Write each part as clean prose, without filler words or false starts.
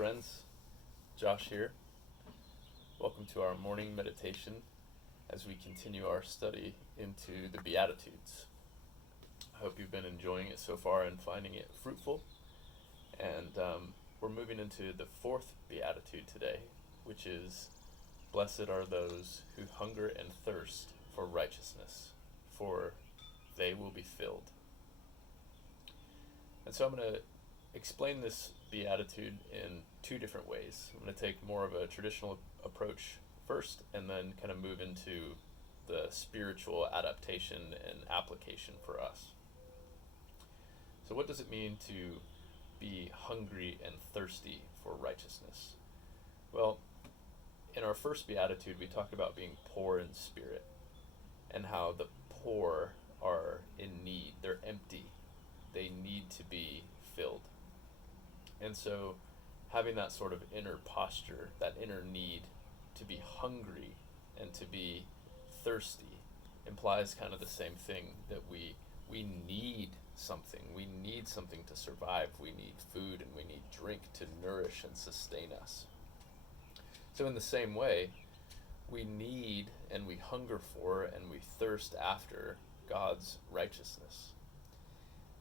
friends. Josh here. Welcome to our morning meditation as we continue our study into the Beatitudes. I hope you've been enjoying it so far and finding it fruitful. And we're moving into the fourth Beatitude today, which is, "Blessed are those who hunger and thirst for righteousness, for they will be filled." And so I'm going to explain this beatitude in two different ways. I'm going to take more of a traditional approach first, and then kind of move into the spiritual adaptation and application for us. So what does it mean to be hungry and thirsty for righteousness? Well, in our first beatitude, we talked about being poor in spirit and how the poor are in need. They're empty. They need to be filled. And so having that sort of inner posture, that inner need to be hungry and to be thirsty implies kind of the same thing, that we need something. We need something to survive. We need food and we need drink to nourish and sustain us. So in the same way, we need and we hunger for and we thirst after God's righteousness.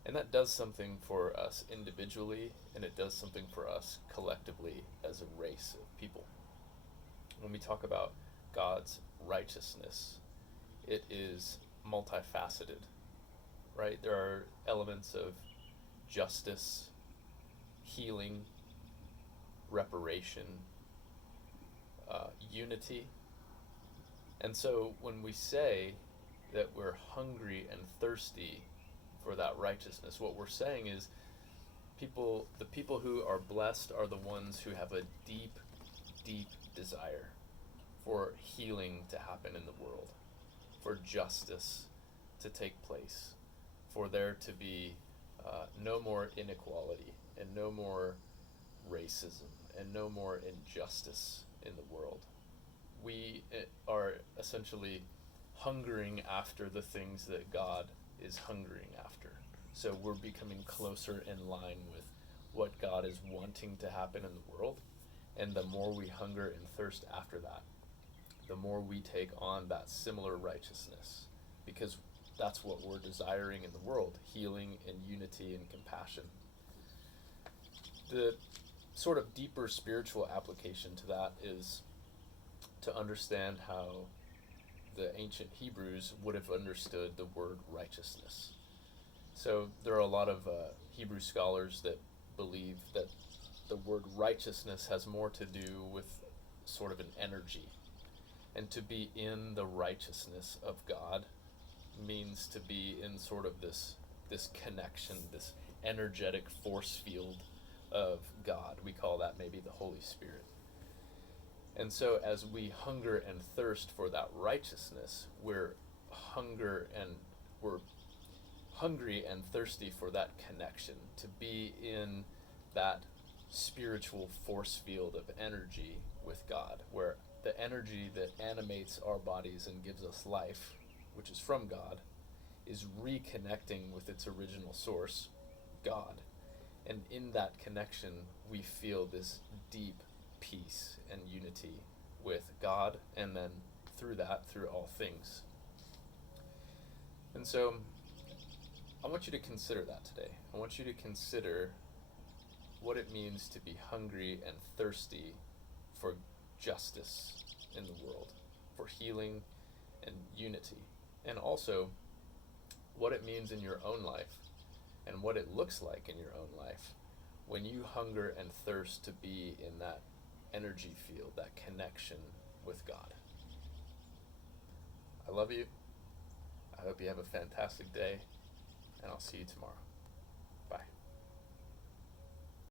And that does something for us individually, and it does something for us collectively as a race of people. When we talk about God's righteousness, it is multifaceted, right? There are elements of justice, healing, reparation, unity. And so when we say that we're hungry and thirsty for that righteousness, what we're saying is the people who are blessed are the ones who have a deep, deep desire for healing to happen in the world, for justice to take place, for there to be no more inequality and no more racism and no more injustice in the world. We are essentially hungering after the things that God is hungering after. So we're becoming closer in line with what God is wanting to happen in the world. And the more we hunger and thirst after that, the more we take on that similar righteousness, because that's what we're desiring in the world: healing and unity and compassion. The sort of deeper spiritual application to that is to understand how the ancient Hebrews would have understood the word righteousness. So there are a lot of Hebrew scholars that believe that the word righteousness has more to do with sort of an energy. And to be in the righteousness of God means to be in sort of this connection, this energetic force field of God. We call that maybe the Holy Spirit. And so as we hunger and thirst for that righteousness, we're hungry and thirsty for that connection, to be in that spiritual force field of energy with God, where the energy that animates our bodies and gives us life, which is from God, is reconnecting with its original source, God. And in that connection, we feel this deep peace and unity with God, and then through that, through all things. And so I want you to consider that today. I want you to consider what it means to be hungry and thirsty for justice in the world, for healing and unity, and also what it means in your own life and what it looks like in your own life when you hunger and thirst to be in that energy field, that connection with God. I love you. I hope you have a fantastic day, and I'll see you tomorrow.